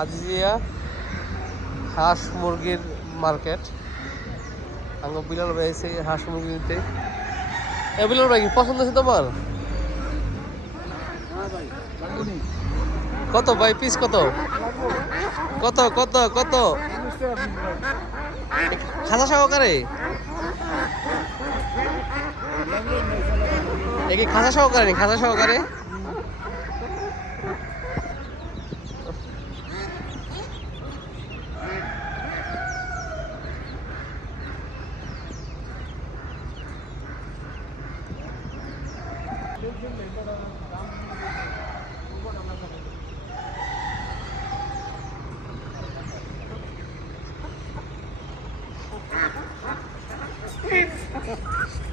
আজিয়া হাঁস মুরগির মার্কেট। আঙ্গ বিলাল ভাই এসে হাঁস মুরগি নিতে এ বিলাল ভাই পছন্দ আছে তোমার? কত ভাই পিস কত? কত কত কত? খাসা সহকারে? এ কি খাসা সহকারে খাসা সহকারে? Okay.